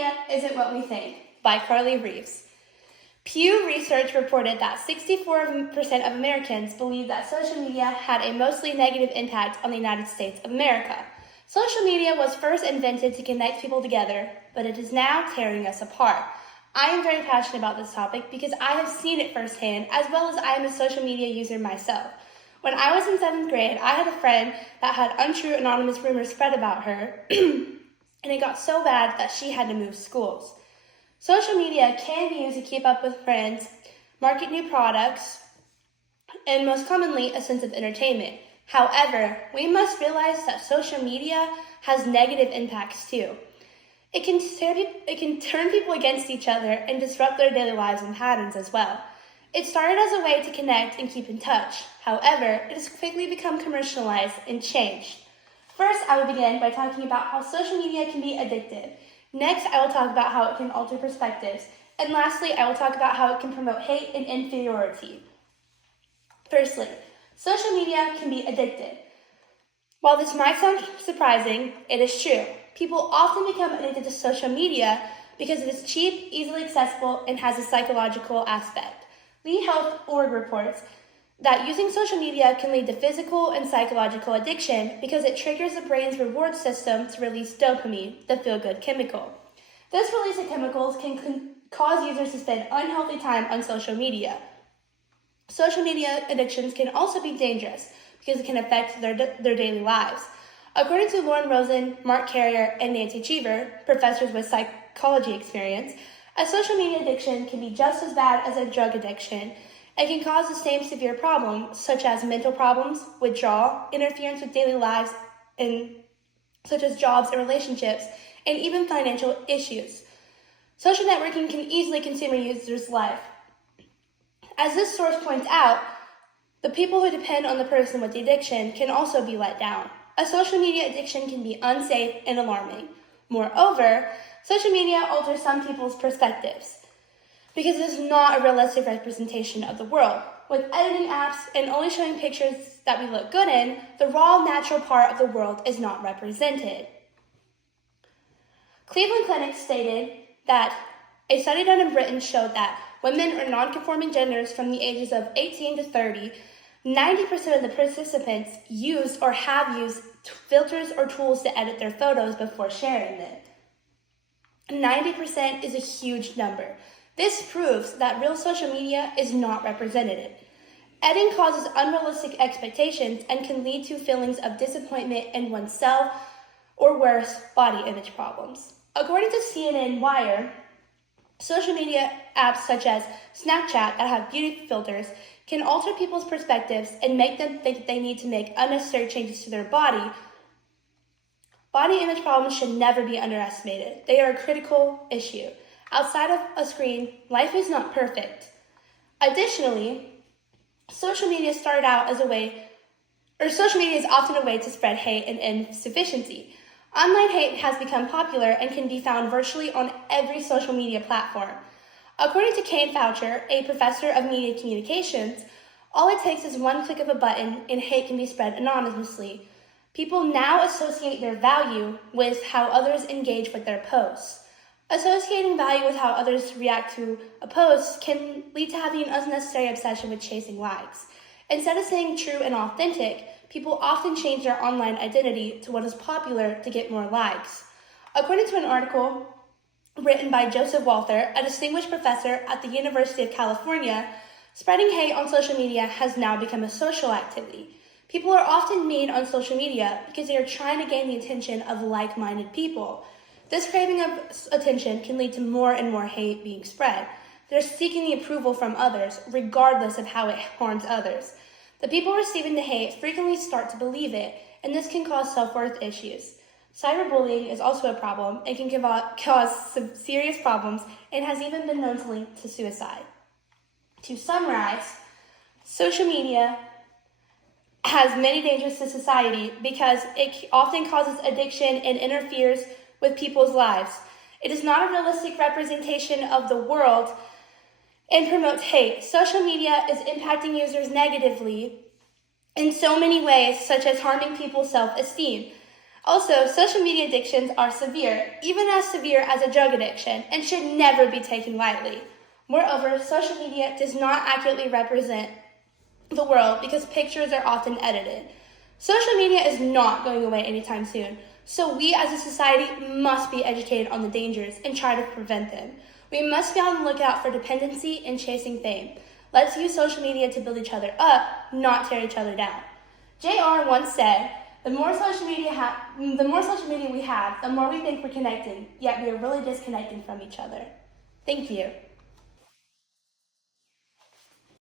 Media Isn't What We Think by Carly Reeves. Pew Research reported that 64% of Americans believe that social media had a mostly negative impact on the United States of America. Social media was first invented to connect people together, but it is now tearing us apart. I am very passionate about this topic because I have seen it firsthand, as well as I am a social media user myself. When I was in 7th grade, I had a friend that had untrue anonymous rumors spread about her, and it got so bad that she had to move schools. Social media can be used to keep up with friends, market new products, and most commonly, a sense of entertainment. However, we must realize that social media has negative impacts too. It can turn people against each other and disrupt their daily lives and patterns as well. It started as a way to connect and keep in touch. However, it has quickly become commercialized and changed. First, I will begin by talking about how social media can be addictive. Next, I will talk about how it can alter perspectives. And lastly, I will talk about how it can promote hate and inferiority. Firstly, social media can be addictive. While this might sound surprising, it is true. People often become addicted to social media because it is cheap, easily accessible, and has a psychological aspect. Lee Health Org reports that using social media can lead to physical and psychological addiction because it triggers the brain's reward system to release dopamine, the feel-good chemical. This release of chemicals can cause users to spend unhealthy time on social media. Social media addictions can also be dangerous because it can affect their daily lives. According to Lauren Rosen, Mark Carrier, and Nancy Cheever, professors with psychology experience, a social media addiction can be just as bad as a drug addiction and can cause the same severe problems, such as mental problems, withdrawal, interference with daily lives, such as jobs and relationships, and even financial issues. Social networking can easily consume a user's life. As this source points out, the people who depend on the person with the addiction can also be let down. A social media addiction can be unsafe and alarming. Moreover, social media alters some people's perspectives because it is not a realistic representation of the world. With editing apps and only showing pictures that we look good in, the raw, natural part of the world is not represented. Cleveland Clinic stated that a study done in Britain showed that women or non-conforming genders from the ages of 18 to 30, 90% of the participants used or have used filters or tools to edit their photos before sharing them. 90% is a huge number. This proves that real social media is not representative. Editing causes unrealistic expectations and can lead to feelings of disappointment in oneself or worse, body image problems. According to CNN Wire, social media apps such as Snapchat that have beauty filters can alter people's perspectives and make them think that they need to make unnecessary changes to their body. Body image problems should never be underestimated. They are a critical issue. Outside of a screen, life is not perfect. Additionally, social media is often a way to spread hate and insufficiency. Online hate has become popular and can be found virtually on every social media platform. According to Kane Foucher, a professor of media communications, all it takes is one click of a button and hate can be spread anonymously. People now associate their value with how others engage with their posts. Associating value with how others react to a post can lead to having an unnecessary obsession with chasing likes. Instead of staying true and authentic, people often change their online identity to what is popular to get more likes. According to an article written by Joseph Walther, a distinguished professor at the University of California, spreading hate on social media has now become a social activity. People are often mean on social media because they are trying to gain the attention of like-minded people. This craving of attention can lead to more and more hate being spread. They're seeking the approval from others, regardless of how it harms others. The people receiving the hate frequently start to believe it, and this can cause self-worth issues. Cyberbullying is also a problem and can cause some serious problems and has even been known to link to suicide. To summarize, social media has many dangers to society because it often causes addiction and interferes with people's lives. It is not a realistic representation of the world and promotes hate. Social media is impacting users negatively in so many ways, such as harming people's self-esteem. Also, social media addictions are severe, even as severe as a drug addiction, and should never be taken lightly. Moreover, social media does not accurately represent the world because pictures are often edited. Social media is not going away anytime soon, so we as a society must be educated on the dangers and try to prevent them. We must be on the lookout for dependency and chasing fame. Let's use social media to build each other up, not tear each other down. JR once said, the more social media we have, the more we think we're connecting, yet we are really disconnecting from each other. Thank you.